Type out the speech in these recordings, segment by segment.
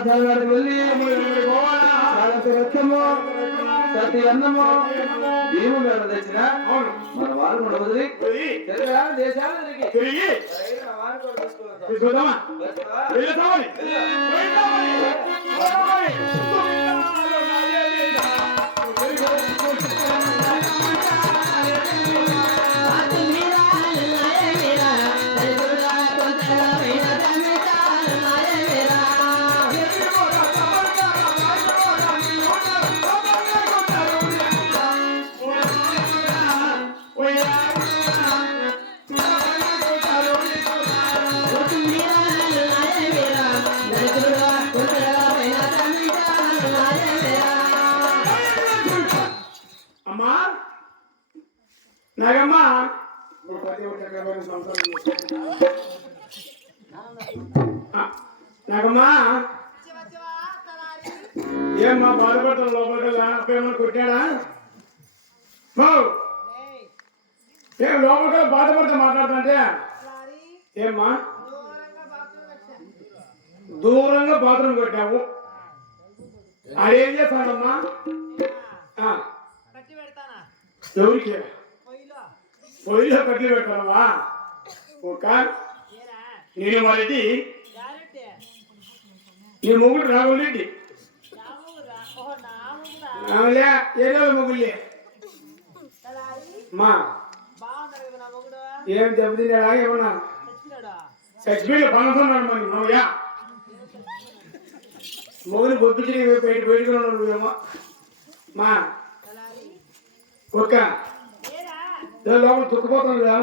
తలవాడికి వెళ్ళి రక్తము ప్రతి అన్నము భీము గారు తెచ్చిన మన వారు కూడా వదిలి దేశాలు తిరిగి నాగమ్మా నాగమ్మా ఏమ్మా బాధపడతాం లోపల ఏమన్నా కొట్టాడా ఏం లోపల బాధపడితే మాట్లాడుతుంటే ఏమ్మా దూరంగా బాత్రూమ్ కొట్టావు అదేం చేస్తానమ్మా ఎవరికి పొయ్యిలో కట్లు పెడతానమ్మా ఒక నేను మళ్ళీ నీ మొగుడు రాగులేంటి ఏదో మొగుళ్ళే మా ఏం దెబ్బతిన్నాడా ఏమన్నా చచ్చిపోయి పనుకున్నాడు మరి మామయ్య మొగుని బొప్పించి బయటకున్నాడు నువ్వేమో మా ఒక్క లోపల తుక్కుపోతాను కదా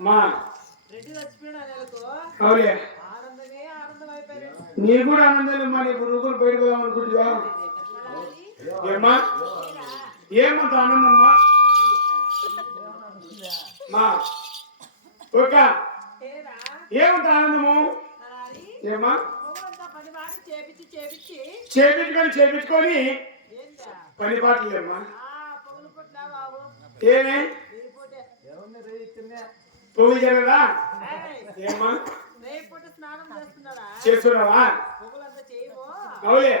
మా అవులే నీ కూడా ఆనందం మా నీ పురుగులు బయటకు అనుకుంటువా ఏమ్మా ఏమంత ఆనందమ్మా మా ఒక్క ఏమంత ఆనందము ఏమా చేపించుకొని పని పాటలేమ్మా ఏమే పొగి జరగదా ఏమ్మా చేస్తున్నావా అవులే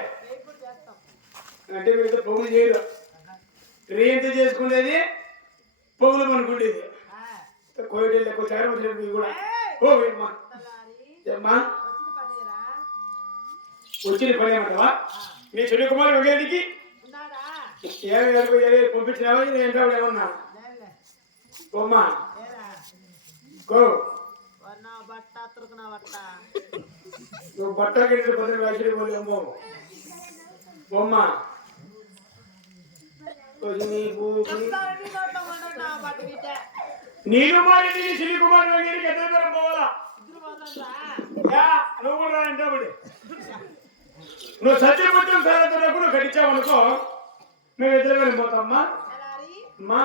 అంటే మీరు పొగులు చేయరు రేంత చేసుకునేది పొగులు అనుకునేది కోయిడేళ్ళు ఎక్కువ తయారు కూడా ఓ ఏమ్మా ఏమ్మా వచ్చిన పని ఏమంటావా నీ చెడు కుమారు వగేడికి ఏమి పంపించినావా నేను ఏమన్నా బొమ్మా గో నువ్వు బట్ట గిట్ల పొద్దున వేసి పోలేమో బొమ్మ నేను మరి శ్రీ కుమార్ వగేడికి ఎంత దూరం పోవాలా నువ్వు కూడా రా అంటే నువ్వు సత్యపుత్రం సాయంత్రం నువ్వు కట్టించావనుకో మేము ఎదురుగానే పోతామ్మా అమ్మా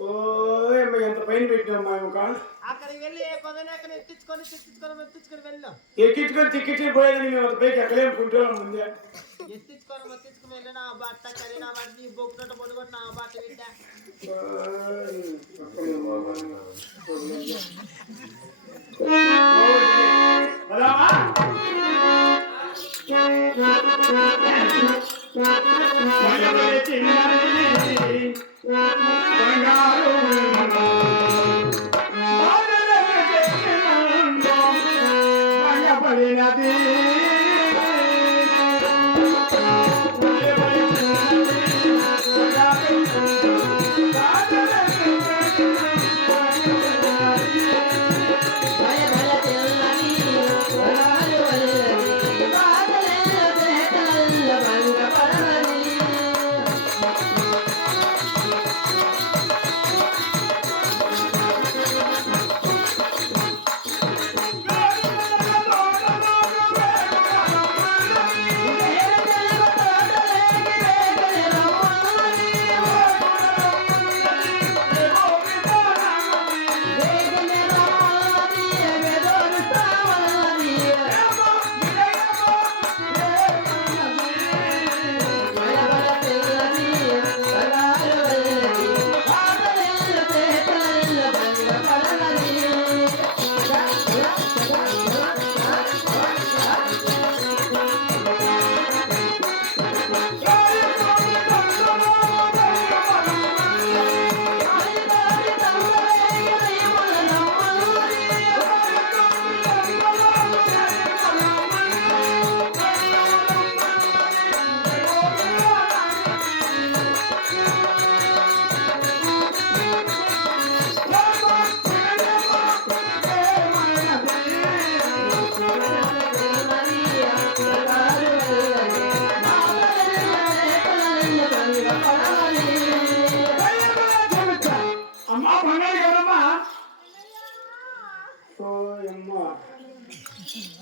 ఓ ఎంత పైన పెట్టామ్మా ఇంకా ఎక్కించుకొని తిక్కించుకొని పోయేదని మేము అంత పైకి ఎక్కలేము కుంటున్నాం ముందే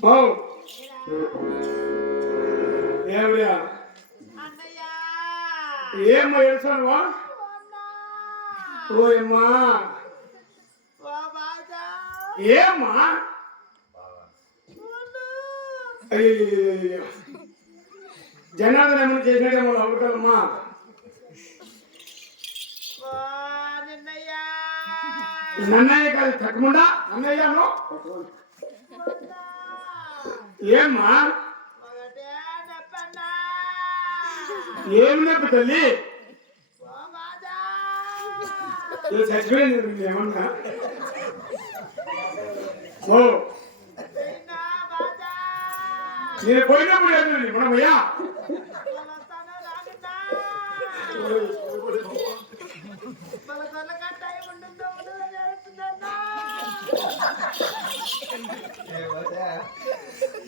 ఓ ఏమియా ఏమ్మా ఏడుస్తానువా ఓయమ్మా ఏమ్మా అయ్యో జనార్దన్ ఏమన్నా చేసినట్టేమో అవుతారమ్మా నన్నయ్య కాదు తగ్గకుండా అన్నయ్యను ఏమ్మా ఏమి నొప్పి తల్లి చచ్చిపోయింది ఏమన్నా ఓ నేను పోయినప్పుడు ఏమి మనమయ్యా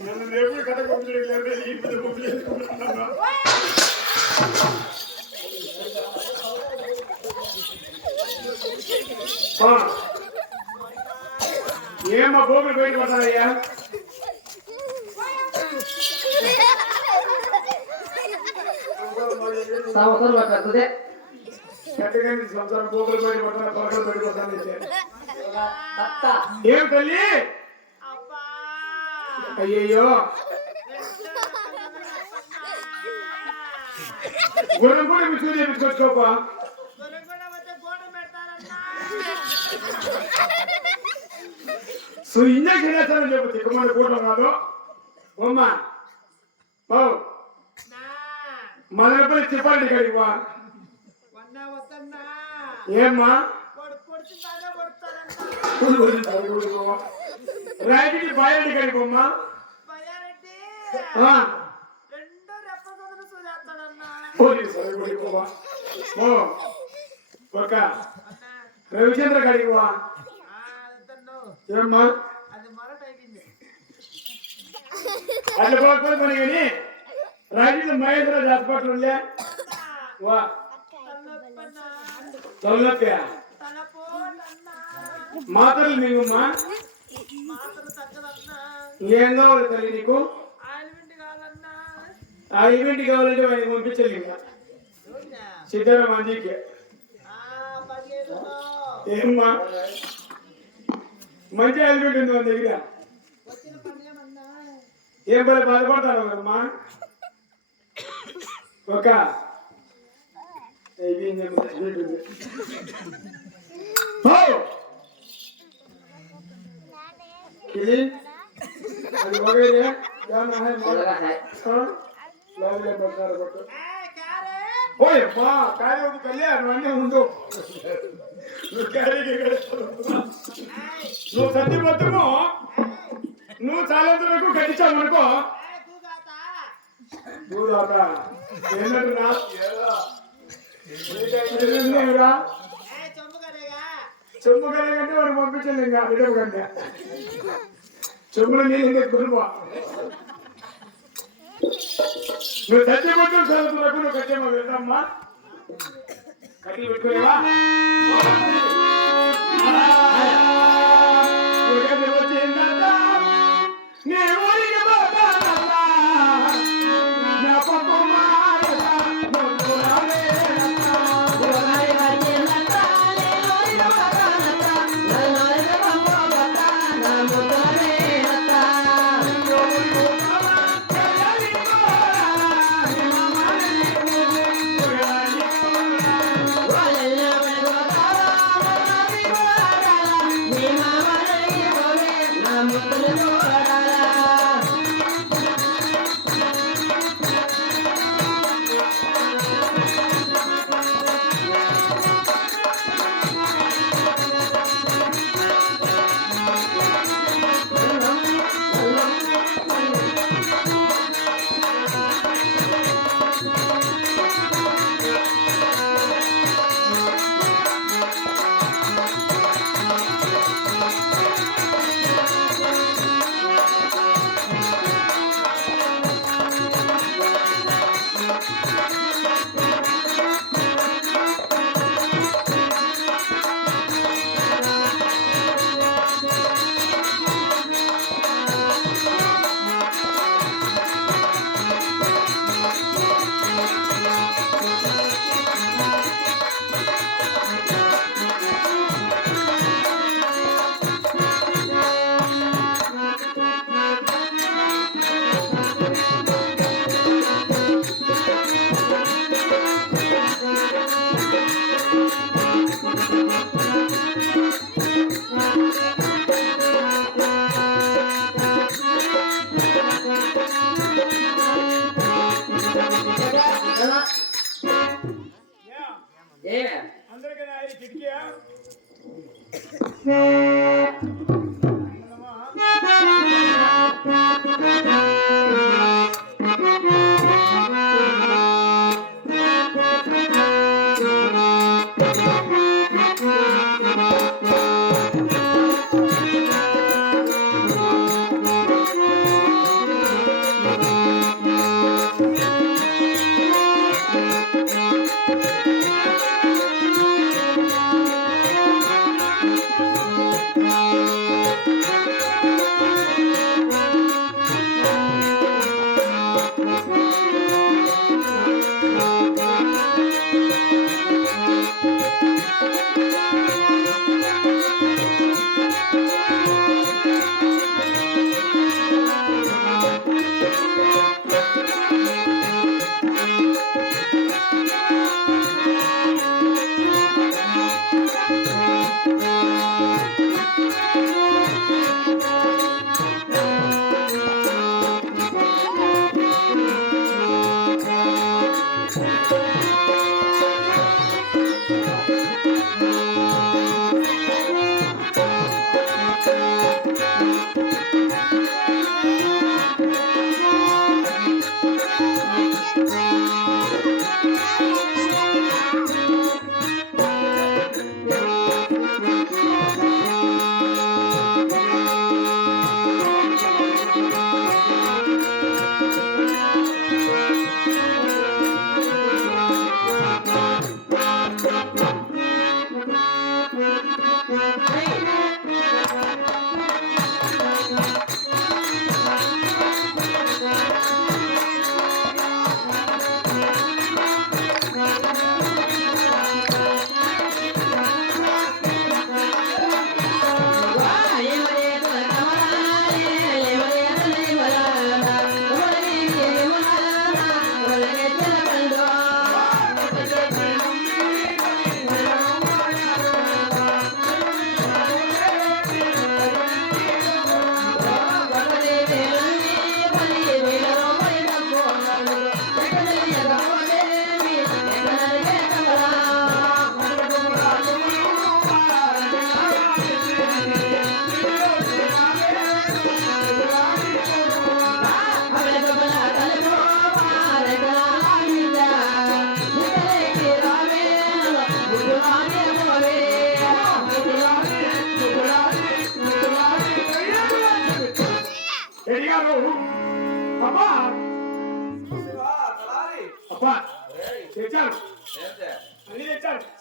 నన్ను రేపు కథ ఏమా భూములు బయట పడతారయ్యా సంవత్సరం పడుతుంది కట్టగానే సంవత్సరం భూములు బయట పడతాను పొరకలు బయట పడతాను ఏం తల్లి అయ్యయ్యో గుర్రం కూడా మిచ్చుకు చేపించుకోవచ్చోపా సో ఇంజక్షన్ వేస్తారని చెప్పు తిక్కమంది కూటం కాదు బొమ్మ ఓ మదనపల్లి తిప్పాలి కడివా ఏమ్మా రాయకి బాయల్ని కడిపోమ్మా ఒక రవిచంద్ర కడివా ఏమ్మా అట్లా పోకపోతే కానీ రాజకీయ మహేంద్ర హాస్పిటల్ ఉండే వా తలనొప్పి మాత్రలు నీవమ్మా ఏం కావాలి తల్లి నీకు ఆ ఈవెంట్ కావాలంటే ఆయన పంపించాలి ఇంకా సిద్ధరామ అంజీకి ఏమ్మా మంచి ఈవెంట్ ఉంది మన దగ్గర ఏం పని బాధపడతారు కదమ్మా ఒక ఓయమ్మా కార్య కళ్యాణ్ అన్నీ ఉండు నువ్వు సత్య మొత్తము నువ్వు చాలా వరకు కట్టించావనుకో దూదాత ఏంటంటున్నా చెంబు కలిగంటే వాడు పంపించండి ఇంకా విడవు కంటే చెంబులో నీళ్ళు కొనుపో నువ్వు సత్యమంతులు చదువుతున్నప్పుడు నువ్వు కట్టేమో వెళ్తామ్మా కట్టి పెట్టుకునేవా ఏ అందరికీ నా ఇది కిటికీయా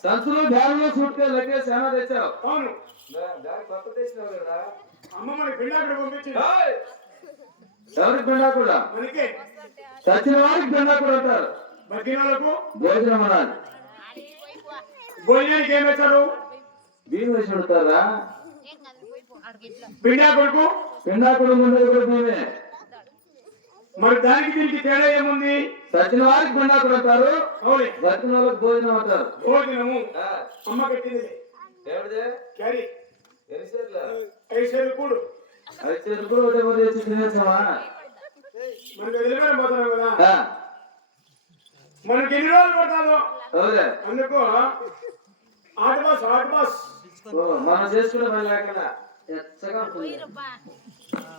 సంచులు బ్యాగులు సూట్ కేసు లగేజ్ చాలా తెచ్చావు. అవును బ్యాగ్ కొత్త తెచ్చినావు కదా. అమ్మ మనకి పిండాకుడు పంపించింది. ఎవరికి పిండాకుడా? మనకే చచ్చిన వారికి పిండాకుడు అంటారు. బతికినోళ్ళకు భోజనం అనాలి. భోజనానికి ఏం పెట్టారు? బియ్యం వేసి పెడతారా? పిండాకుడుకు పిండాకుడు ముందు కూడా బియ్యమే. మరి దానికి దీనికి తేడా ఏముంది? చచ్చిన వారికి పిండాకుడు అంటారు, అవునే బతికిన వాళ్ళకి భోజనం అంటారు. భోజనము అమ్మ కట్టింది. ఏమిటి? క్యారీ 5 సేర్లు కూడు 5 సేర్లు కూడా ఒకటే మంది వేసి తినేసామా? మనకి ఎదురుగానే పోతున్నాం కదా. మనకి ఎన్ని రోజులు పడతాదో అందుకు ఆట బాస్ మనం చేసుకునే పని లేకుండా ఎచ్చగా ఉంటుంది.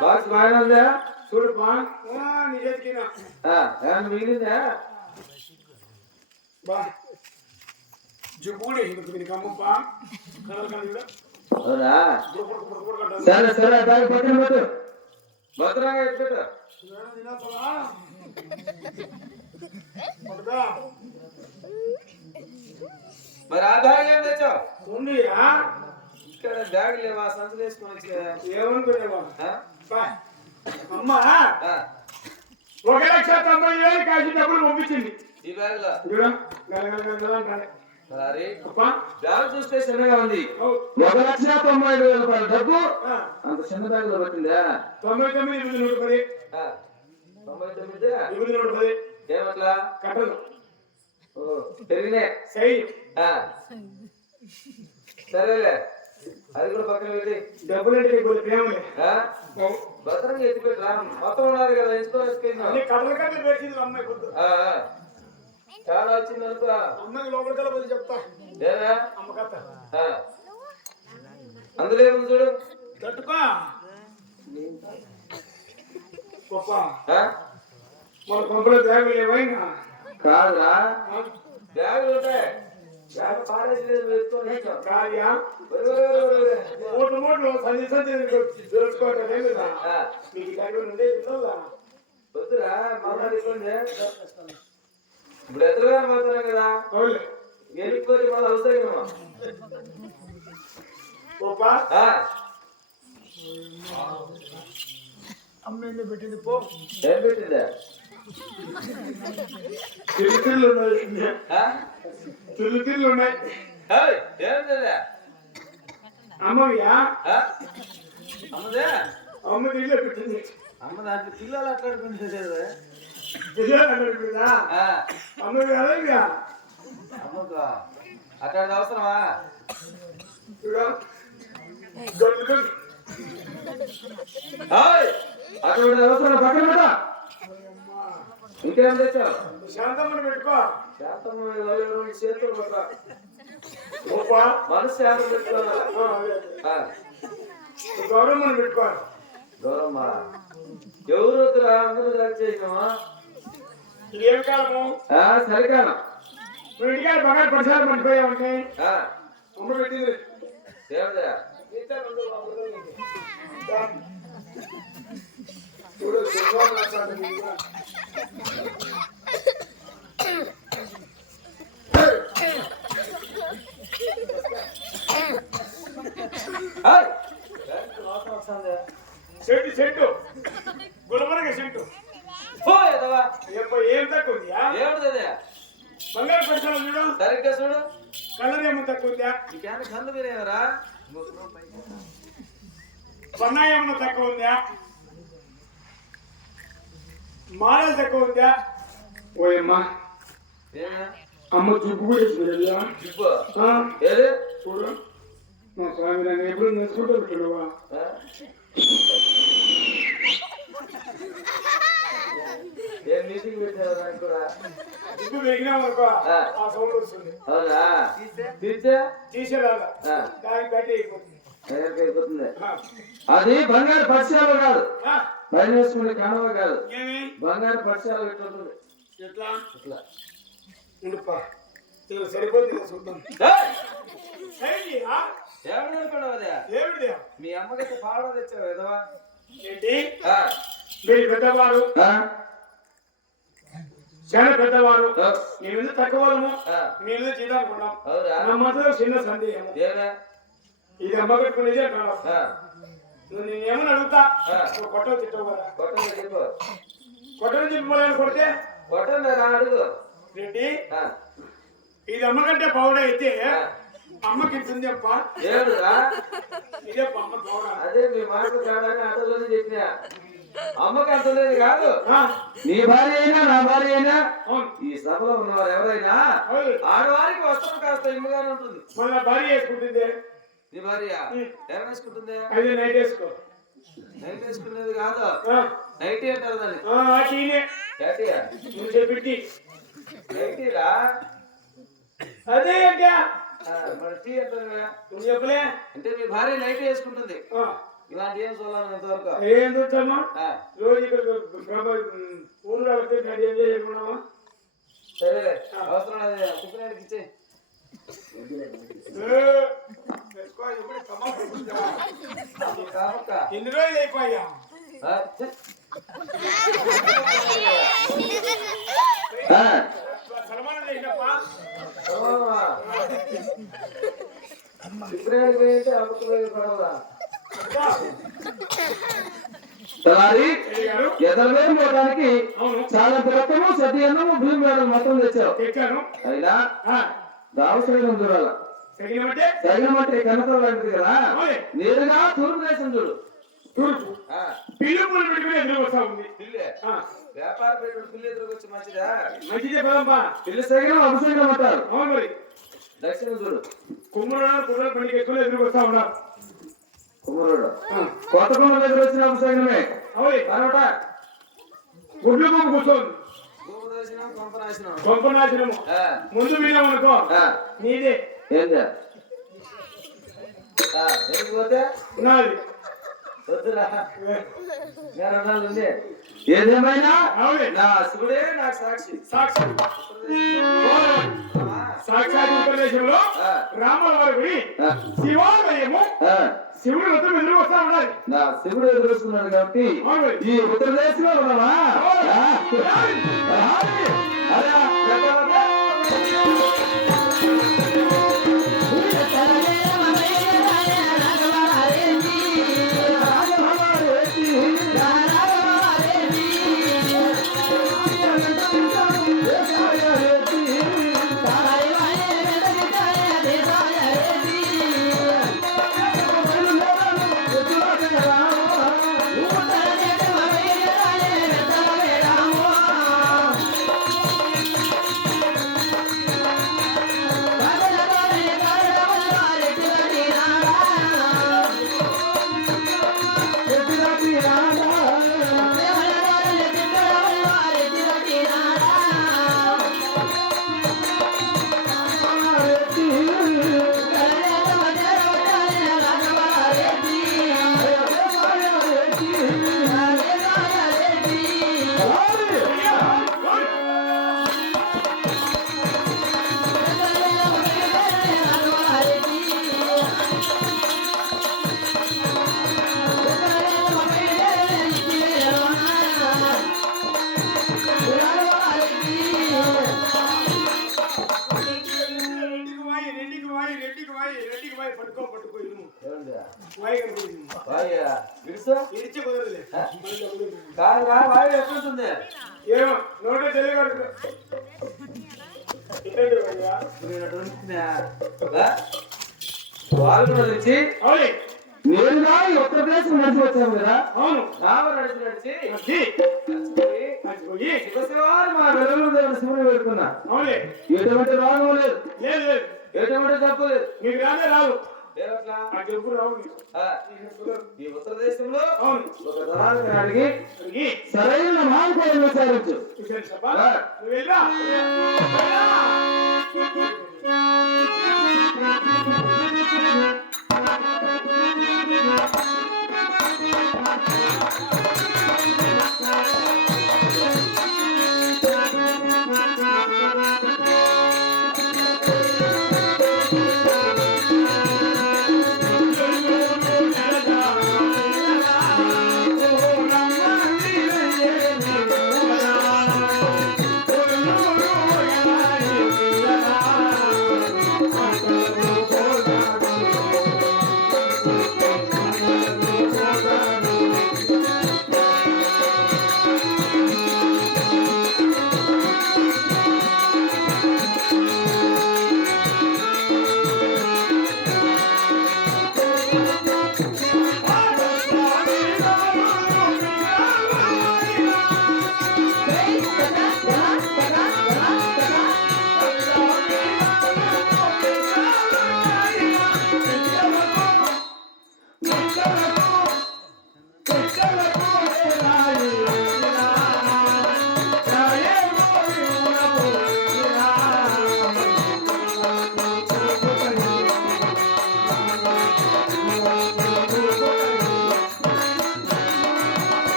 బాక్స్ బాగానే ఉందా? చూడుపా నీ చేతికినా ఏమన్నా మిగిలిందా? బా జుబ్బుడి దీనికి అమ్మప్పా అవునా? సరే సరే దాని పక్కన పెట్టు, భద్రంగా ఎత్తుపెట్టు. మరి ఆ బ్యాగ్ ఏం తెచ్చావు? ఉంది ఇక్కడ బ్యాగ్ లేవా? సంచులు వేసుకొని ఏమనుకునేవా? అమ్మా 1,90,000 కాసి డబ్బులు పంపించింది ఈ బ్యాగ్ లో. బ్యాగ్ చూస్తే చిన్నగా ఉంది. 1,90,000 రూపాయల డబ్బు అంత చిన్న బ్యాగ్ లో పట్టిందా? 99 ఏమట్లా కట్టలు పెరిగినాయి. సరేలే, అది కూడా పక్కన పెట్టి డబ్బులు అంటే ప్రేమలే భద్రంగా ఎత్తిపెట్టరా. మొత్తం ఉన్నారు కదా, ఎంచుకో కట్టలు కట్టలు పెట్టింది అమ్మాయి పొద్దు. చాలా వచ్చింది అనుకో. అమ్మకి లోపలికి వెళ్ళబోతే చెప్తా. ఏరా అమ్మ కథ అందులో ఏముంది చూడు. తట్టుకో గొప్ప ఆ? మన కొంపలో బ్యాగులు లేవా ఇంకా? కాదురా, బ్యాగులు ఉంటాయి. బ్యాగ్ పారేసి వేసుకొని వచ్చాం. కాదుయా ఒరే, ఒరే, ఒరే, ఒరే. మూట్లు సంచి తెలుసుకోవటం ఏం లేదా? ఆ, మీకు దగ్గర నుండి ఇల్లుదా? వద్దురా మాట్లాడుకోండి. ఇప్పుడు ఎదురుగా మాట్లాడాం కదా, అవునులే వెళ్ళిపోతే మళ్ళీ అవసరమా? గొప్ప అమ్మ ఎందుకు పెట్టింది పో. ఏం పెట్టిందా? చిరుతిళ్ళు ఉన్నాయి, చిరుతిళ్ళు ఉన్నాయి. ఏమిదా? అమ్మయ్యా అమ్మదే? అమ్మ నీళ్ళే పెట్టింది. అమ్మ దాంట్లో పిల్లలు అట్లాడుకుంటుంది. విజయనగరం అమ్మ కాదా? అమ్మకు అట్లా అవసరమా? అటువంటి అవసరం పక్కన పెట్ట. ఇంకేం తెచ్చావు? శాంతమ్మని పెట్టుకో. శాంతమ్మ చేతులు పట్ల గొప్ప మనసు శాంతం పెట్టుకోవాలి. గౌరమ్మని పెట్టుకో. గౌరమ్మ ఎవరు వద్దురా, అందరూ దాడి చేసినామా? ఇది ఏం కాలము? చలికాలం. నువ్వు ఇంటికాడ బంగారు పరిసరాలు పడిపోయావంటే అమ్మ పెట్టింది. ఏమిదా? చెట్టు చెట్టు గులమరగ చెట్టు ఏం తక్కువ ఉందా? ఏమిటది? బంగారు పరిసరాలు చూడు, సరిగ్గా చూడు. కలర్ ఏమో తక్కువ ఉందా? నీకేమైనా కళ్ళు మీరేవరా? బన్నాయి ఏమన్నా తక్కువ ఉందా? మాలలు తక్కువ ఉందా? ఓయమ్మా అమ్మ చూపు కూడా ఇస్తుంది. చూడు మా స్వామి నన్ను ఎప్పుడు నెసుకుంటూ పెట్టాడువా? ఇప్పుడు పెరిగినామనుకో ఆ సౌండ్ వస్తుంది. అవునా? తీసేరాదా దానికి గడ్డి అయిపోతుంది. అది బంగారు పక్షాలు కాదు, పైన వేసుకునే కానవ కాదు. బంగారు పక్షాలు ఎట్లుంటుంది? ఎట్లా ఇట్లా ఉండుపా. ఇలా సరిపోతుంది చూద్దాం. ఏమిటి మీ అమ్మకైతే పాడవ తెచ్చావు ఎదవా? ఏంటి మీరు పెద్దవారు, చాలా పెద్దవారు, మీ మీద తక్కువ మీ మీద జీతానుకున్నాం. నా మధ్యలో చిన్న సందేహం. ఇది అమ్మ పెట్టుకునేది అంటున్నావు. నువ్వు నేనేమని అడుగుతా, నువ్వు కొట్టవు తిట్టవు కదా. కొట్టని చెప్పి కొడితే అడుగు రెడ్డి. ఇది అమ్మ కంటే పౌడ అయితే అమ్మకి ఇస్తుంది అప్ప. ఇదే అమ్మ పౌడ. అదే మీ మాట కాదని అటలోనే చెప్పినా. అమ్మకి అంత లేదు కాదు. నీ భార్య అయినా నా భార్య అయినా ఈ సభలో ఉన్నవారు ఎవరైనా ఆడవారికి వస్త్రం కాస్త ఇమ్మగానే ఉంటుంది. మన భార్య వేసుకుంటుంది. నీ భార్య ఏం వేసుకుంటుంది? అదే నైట్ వేసుకో. నైట్ వేసుకునేది కాదు, నైటీ అంటారు దాన్ని. నువ్వు చెప్పి నైటీరా? అదే మరి టీ అంటారు కదా. నువ్వు చెప్పలే అంటే మీ భార్య నైట్ వేసుకుంటుంది. ఇలాంటి ఏం చూడాలి అంతవరకు? ఏం చూస్తామా? రోజు ఇక్కడ ఊరు కాబట్టి ఏం చేయకున్నామా? సరే అవసరం లేదు, కుక్కడానికి ఇచ్చే. ఎన్ని రోజులు అయిపోయా? ఎదలవేయడానికి చాలా రకము సత్యన్నము భూమి మేడలు మొత్తం తెచ్చావు. అయినా దావసరం చూడాల. సరిగమంటే కనపడ లాంటిది కదా. నేరుగా తూర్పు దేశం చూడు. తూర్పు పిల్లి పెట్టుకుని ఎదురు వస్తా ఉంది. పిల్లే వ్యాపార పెట్టుకుని పిల్లి ఎదురుకొచ్చి మంచిదా? మంచిదే కదమ్మా. పిల్లి సరిగం అభిషేకం అంటారు. అవును మరి. దక్షిణం చూడు. కుమ్మరుడు పనికి ఎక్కువ ఎదురు వస్తా ఉన్నారు. కుమ్మరుడు కొత్త కుమ్మరు ఎదురు వచ్చిన అభిషేకమే. అవును అనమాట. గుడ్లు కూర్చోండి. కొంపనాశనము ముందు మీద అనుకో నీదే ఏందా పోతే నాది ఏదేమైనా నా శివుడే నాకు సాక్షి సాక్షి సాక్షాత్ ఉత్తరదేశంలో రాముల వారి గుడి శివాలయము శివుడు వద్ద ఎదురు వస్తా ఉండాలి నా శివుడు ఎదురుస్తున్నాడు కాబట్టి ఈ ఉత్తరదేశంలో ఉన్నావా ఏమో నోటే తెలియదు వాళ్ళు నడిచి నేరుగా ఈ ఉత్తరప్రదేశ్ నడిచి వచ్చాము కదా అవును రామ నడిచి శివశివారు మా వెలుగులు దేవుడు శివుని పెడుతున్నా అవునే ఎటువంటి రోగం లేదు లేదు ఎటువంటి తప్పు లేదు మీకు రాదే రాదు దేవట్లా ఎప్పుడు రావు ఈ ఉత్తరదేశంలో అవును ఒక దళాలను అడిగి సరైన మార్గాన్ని విచారించు వెళ్ళా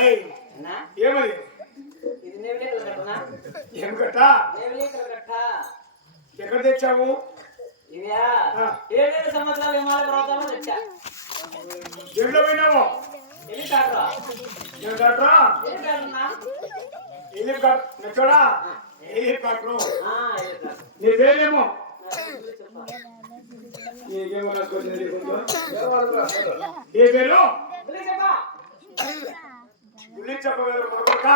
ఏయ్, అన్నా, ఏమది ఇది నేవిలేకల కట్టనా? ఏం కట్ట నేవిలేకల కట్ట. ఎక్కడ తెచ్చావు ఇవ్యా 7 సంవత్సరాల విమాన పర్వతాల్లో తెచ్చా. ఎక్కడ పోయినావు ఎన్ని కాదురా? ఏం కట్టరా ఎన్ని కాదున్నా? ఎల్లి కట్ నెచ్చడా ఎల్లి కట్టరు ఎన్ని కాదు. నీ పేరేమో చెప్పా. నీకేమో నాకు తెలియకుండా ఏ పేరు ఎన్ని చెప్పా? గుళ్ళి చెప్పవేరు మరొక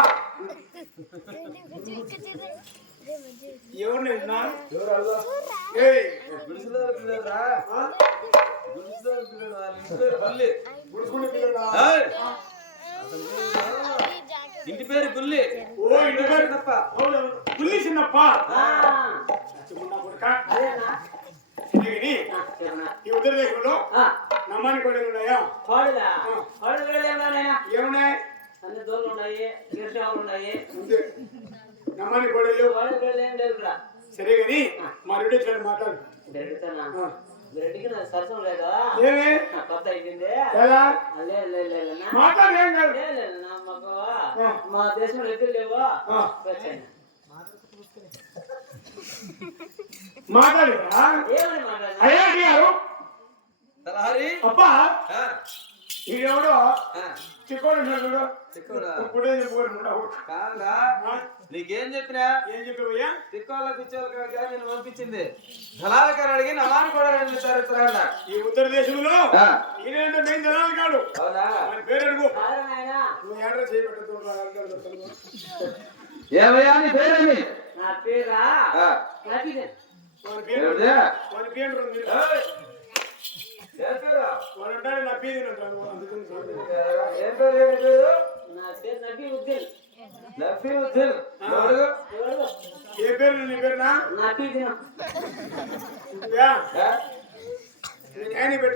ఎవరు నిన్నా ఏయ్ గుడిసెలో పిల్లరా గుడిసెలో పిల్లడు వాళ్ళ ఇంటి పేరు గుల్లి. గుడుకుని పిల్లడా ఏయ్! అసలు ఇంటి పేరు గుల్లి. ఓ ఇంటి పేరు చిన్నప్ప. అవును గుళ్ళి చిన్నప్ప ఆ, చిన్న కొడుక అదేనా? చిన్నగిని చెప్పనా? ఈ ఉదర దేశంలో నమ్మాని కొడలు ఉన్నాయా కోడిలా? కోడిలు ఏమన్నా? ఏమున్నాయి అన్ని దోళ్ళు ఉన్నాయి, గిరిజావులు ఉన్నాయి. ఉంది నమ్మాని కొడలు కోడిలు ఏం లేవురా. సరే గాని మా రెడ్డి వచ్చాడు మాట్లాడు బెరడుతానా? బెరడికి నాకు సరసం లేదా? ఏమి నా కొత్త అయిపోయింది. ఎలా లేదన్నా. మాట్లాడు ఏం కాదు లేదన్నా మాకు మా దేశంలో ఎదురు లేవు. వచ్చాను. మాట్లాడు ఏమని మాట్లాడినా? అయ్యా అడిగారు తలహరి అప్పా ఆ, ఈడెవడో ఆ, చిక్కోడు ఉన్నాడు చిక్కుడా. ఇప్పుడే చెప్పాడు కాదురా నీకేం చెప్పినా ఏం చెప్పావయ్యా తిక్కోళ్ళ పిచ్చోళ్ళ కాడికి నేను పంపించింది దళాలకని అడిగి నమాని కూడా రెండు తరగతున్నా. ఈ ఉత్తర దేశంలో ఈయనంటే మెయిన్ జనాలు కాడు అవునా? ఆయన పేరు అడుగు కాదు నాయనా. నువ్వు ఏడ్రా చేయబెట్టుకుంటున్నావు ఏమయ్యా నీ పేరేమి? నా పేరా ఆ, నబీదే. ఏమిటి? వాడి పేరు ఏయ్! ఏం పేరు? వాడంటాడు నా పేరు అంటాడు అందుకని ఏం పేరు ఏమి పేరు? నా పేరు నబీ ఉద్దీన్. నఫీవుద్దీన్. ఎవరు? ఎవరు? ఏ పేరు నీ పేరునా నబీదీన్. యా ఆ? నీకైనా